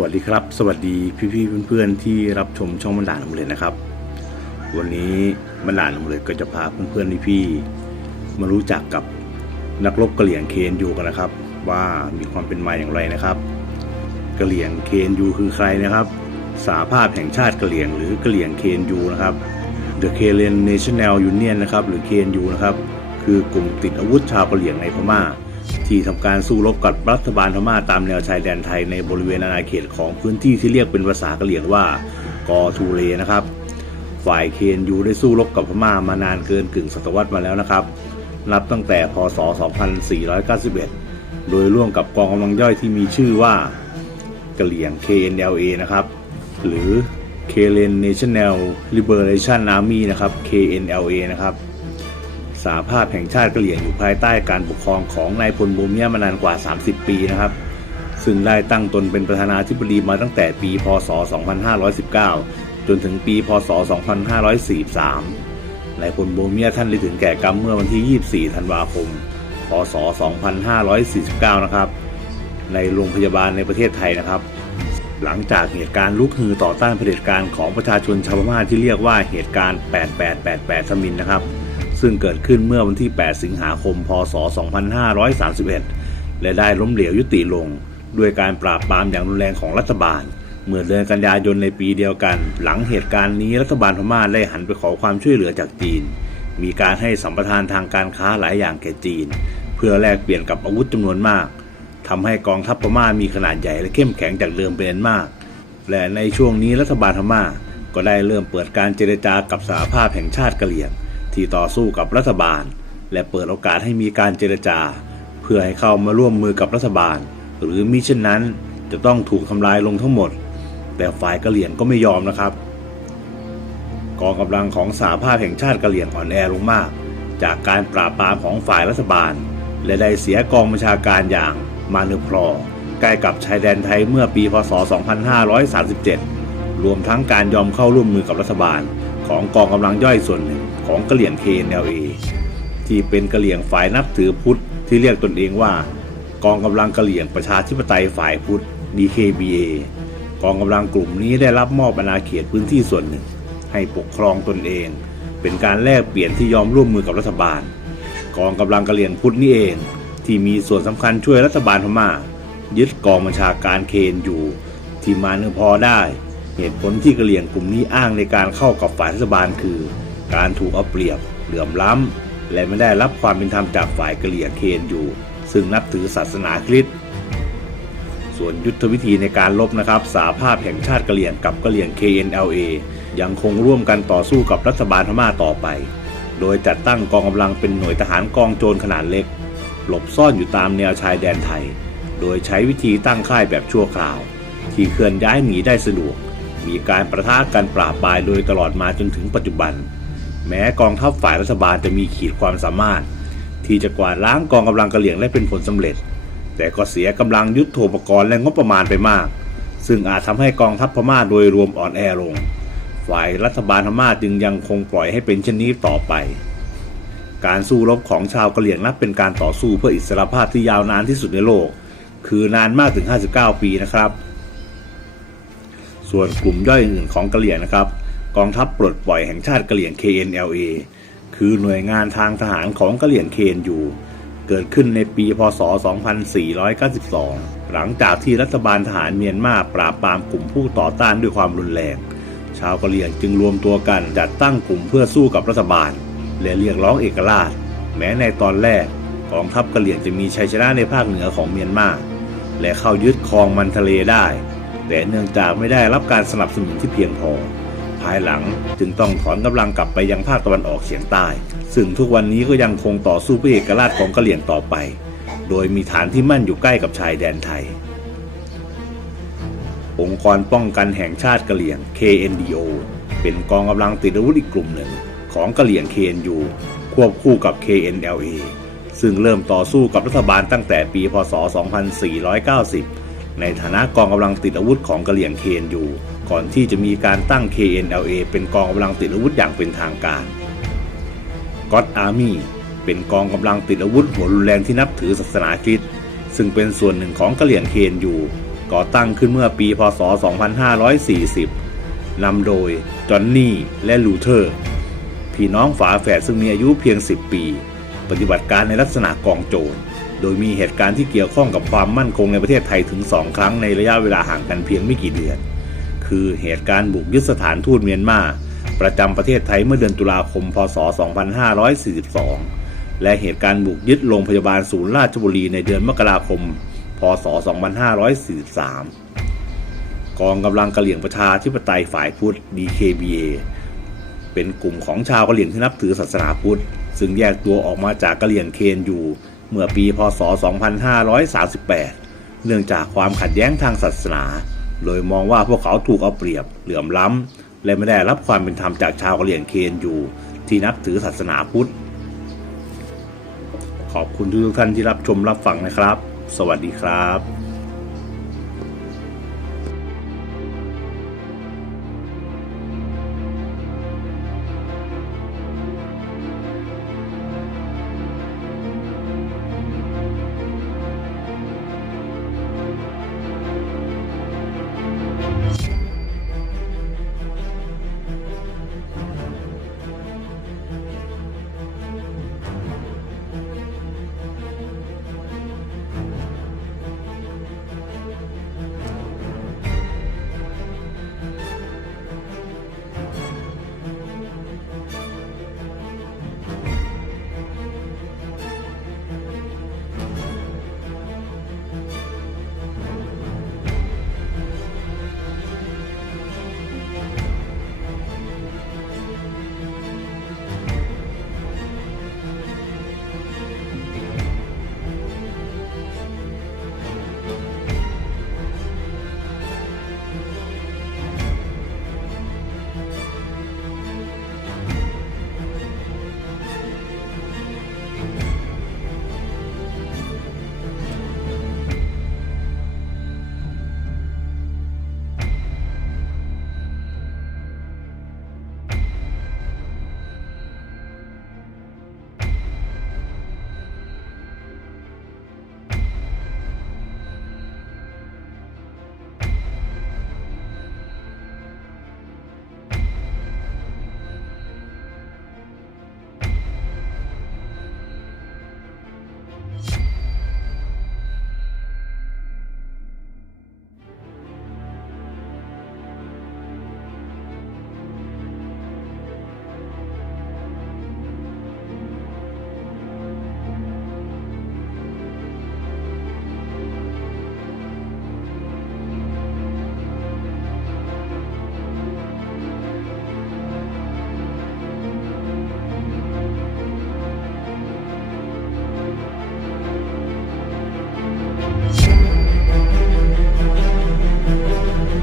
วัสดีครับ สวัสดีพี่ๆเพื่อนๆที่รับชมช่องบรรดาหนุ่มเลยนะครับ วันนี้บรรดาหนุ่มเลยก็จะพาเพื่อนๆพี่ๆมารู้จักกับนักรบกะเหลี่ยงเคนยูกันนะครับ ว่ามีความเป็นมาอย่างไรนะครับกะเหลี่ยงเคนยูคือใครนะครับ สาภาพแห่งชาติกะเหลี่ยงหรือกะเหลี่ยงเคนยูนะครับ The Karen National Union นะครับหรือ KNU นะครับคือกลุ่มติดอาวุธชาวกะเหลี่ยงในพม่า ที่ทำการสู้รบกับรัฐบาลพม่าตามแนวชายแดนไทยในบริเวณอาณาเขตของพื้นที่ที่เรียกเป็นภาษากะเหรี่ยงว่ากอทูเลนะครับ ฝ่ายเคนยูได้สู้รบกับพม่ามานานเกินกึ่งศตวรรษมาแล้วนะครับ นับตั้งแต่พศ 2491 โดยร่วมกับกองกำลังย่อยที่มีชื่อว่ากะเหลี่ยง KNLA นะครับ หรือ Karen National Liberation Army นะครับ KNLA นะครับ สาภาพแห่งชาติกะเหรี่ยงอยู่ภายใต้การปกครองของนายพลโบเมียมานานกว่า 30 ปีนะครับ ซึ่งได้ตั้งตนเป็นประธานาธิบดีมาตั้งแต่ปี พศ 2519 จนถึงปี พศ 2543นายพลโบเมียท่านได้ถึงแก่กรรมเมื่อวันที่ 24 ธันวาคม พศ 2549 นะครับ ในโรงพยาบาลในประเทศไทยนะครับหลังจากเหตุการณ์ลุกฮือต่อต้านเผด็จการของประชาชนชาวพม่าที่เรียกว่าเหตุการณ์ 8888 สมินนะครับ ซึ่งเกิดขึ้นเมื่อวันที่ 8 สิงหาคม พศ 2531 และได้ล้มเหลวยุติลง ด้วยการปราบปรามอย่างรุนแรงของรัฐบาล เมื่อเดือนกันยายนในปีเดียวกัน หลังเหตุการณ์นี้รัฐบาลพม่าได้หันไปขอความช่วยเหลือจากจีน มีการให้สัมปทานทางการค้าหลายอย่างแก่จีน เพื่อแลกเปลี่ยนกับอาวุธจำนวนมากทำให้กองทัพพม่ามีขนาดใหญ่และเข้มแข็งจากเดิมเป็นอันมาก และในช่วงนี้รัฐบาลพม่าก็ได้เริ่มเปิดการเจรจากับสหภาพแห่งชาติกะเหรี่ยง ที่ต่อสู้กับรัฐบาล และเปิดโอกาสให้มีการเจรจา เพื่อให้เข้ามาร่วมมือกับรัฐบาล หรือมิเช่นนั้นจะต้องถูกทำลายลงทั้งหมด แต่ฝ่ายกะเหรี่ยงก็ไม่ยอมนะครับ กองกำลังของสหภาพแห่งชาติกะเหรี่ยงอ่อนแอลงมาก จากการปราบปรามของฝ่ายรัฐบาล และได้เสียกองบัญชาการอย่างมาเนพรอใกล้กับชายแดนไทยเมื่อปีพศ 2537 รวมทั้งการยอมเข้าร่วมมือกับรัฐบาล ของกองกำลังย่อยส่วนหนึ่งของกะเหลี่ยง KNLA ที่เป็นกะเหลี่ยงฝ่ายนับถือพุทธที่เรียกตนเองว่า กองกำลังกะเหลี่ยงประชาธิปไตยฝ่ายพุทธ DKBA กองกำลังกลุ่มนี้ได้รับมอบอาณาเขตพื้นที่ส่วนหนึ่ง ให้ปกครองตนเอง เป็นการแลกเปลี่ยนที่ยอมร่วมมือกับรัฐบาล กองกำลังกะเหลี่ยงพุทธนี่เอง ที่มีส่วนสำคัญช่วยรัฐบาลพม่ายึดกองบัญชาการเคนอยู่ที่มาเนื้อพอได้ เหตุผลที่กะเหลี่ยงกลุ่มนี้อ้างในการเข้ากับฝ่ายรัฐบาลคือ การถูกเอาเปรียบเหลื่อมล้ำ และไม่ได้รับความเป็นธรรมจากฝ่ายกะเหลี่ยงเคนอยู่ ซึ่งนับถือศาสนาคริสต์ส่วนยุทธวิธีในการลบนะครับสาภาพแห่งชาติกะเหลี่ยงกับกะเหลี่ยง KNLA ยังคงร่วมกันต่อสู้กับรัฐบาลพม่าต่อไป โดยจัดตั้งกองกำลังเป็นหน่วยทหารกองโจรขนาดเล็ก หลบซ่อนอยู่ตามแนวชายแดนไทย โดยใช้วิธีตั้งค่ายแบบชั่วคราว ที่เคลื่อนย้ายหนีได้สะดวก มีการประทะกันปราบปรายโดยตลอดมาจนถึงปัจจุบัน แม้กองทัพฝ่ายรัฐบาลจะมีขีดความสามารถ ที่จะกวาดล้างกองกำลังกระเหลี่ยงได้เป็นผลสำเร็จ แต่ก็เสียกำลังยุทโธปกรณ์และงบประมาณไปมาก ซึ่งอาจทำให้กองทัพพม่าโดยรวมอ่อนแอลง ฝ่ายรัฐบาลพม่าจึงยังคงปล่อยให้เป็นเช่นนี้ต่อไป การสู้รบของชาวกะเหรี่ยงนับเป็นการต่อสู้เพื่ออิสรภาพที่ยาวนานที่สุดในโลก คือนานมากถึง 59 ปีนะครับ ส่วนกลุ่มย่อยอื่นของกะเหรี่ยงนะครับ กองทัพปลดปล่อยแห่งชาติกะเหรี่ยง KNLA คือหน่วยงานทางทหารของกะเหรี่ยง KNU เกิดขึ้นในปี พศ 2492 หลังจากที่รัฐบาลทหารเมียนมาปราบปรามกลุ่มผู้ต่อต้านด้วยความรุนแรง ชาวกะเหรี่ยงจึงรวมตัวกันจัดตั้งกลุ่มเพื่อสู้กับรัฐบาล และเรียกร้องเอกราช แม้ในตอนแรกกองทัพกะเหรี่ยงจะมีชัยชนะในภาคเหนือของเมียนมา และเข้ายึดครองมันทะเลได้ แต่เนื่องจากไม่ได้รับการสนับสนุนที่เพียงพอ ภายหลังจึงต้องถอนกำลังกลับไปยังภาคตะวันออกเฉียงใต้ ซึ่งทุกวันนี้ก็ยังคงต่อสู้เพื่อเอกราชของกะเหรี่ยงต่อไป โดยมีฐานที่มั่นอยู่ใกล้กับชายแดนไทย องค์กรป้องกันแห่งชาติกะเหรี่ยง KNDO เป็นกองกำลังติดอาวุธอีกกลุ่มหนึ่งของกะเหรี่ยง KNU ควบคู่กับ KNLA ซึ่งเริ่มต่อสู้กับรัฐบาลตั้งแต่ปี พศ 2490 ในฐานะกองกำลังติดอาวุธของกะเหรี่ยง KNU ก่อนที่จะมีการตั้ง KNLA เป็นกองกำลังติดอาวุธอย่างเป็นทางการ God Army เป็นกองกำลังติดอาวุธหัวรุนแรงที่นับถือศาสนาคริสต์ซึ่งเป็นส่วนหนึ่งของกะเหรี่ยง KNU ก่อตั้งขึ้นเมื่อปีพศ 2540 นำโดย จอห์นนี่ และลูเทอร์ พี่น้องฝาแฝดซึ่งมีอายุเพียง 10 ปี ปฏิบัติการในลักษณะกองโจร โดยมีเหตุการณ์ที่เกี่ยวข้องกับความมั่นคงในประเทศไทยถึง 2 ครั้งในระยะเวลาห่างกันเพียงไม่กี่เดือน คือเหตุการณ์บุกยึดสถานทูตเมียนมาประจำประเทศไทยเมื่อเดือนตุลาคม พศ 2542 และเหตุการณ์บุกยึดโรงพยาบาลศูนย์ราชบุรีในเดือนมกราคม พศ 2543 กองกำลังกะเหลี่ยงประชาธิปไตยฝ่ายพุทธ DKBA เป็นกลุ่มของชาวกะเหลี่ยงที่นับถือศาสนาพุทธ ซึ่งแยกตัวออกมาจากกะเหลี่ยงเคนยู เมื่อปีพศ 2538 เนื่องจากความขัดแย้งทางศาสนา โดยมองว่าพวกเขาถูกเอาเปรียบเหลื่อมล้ำ และไม่ได้รับความเป็นธรรมจากชาวกะเหลี่ยงเคนอยู่ ที่นับถือศาสนาพุทธ ขอบคุณทุกท่านที่รับชมรับฟังนะครับ สวัสดีครับ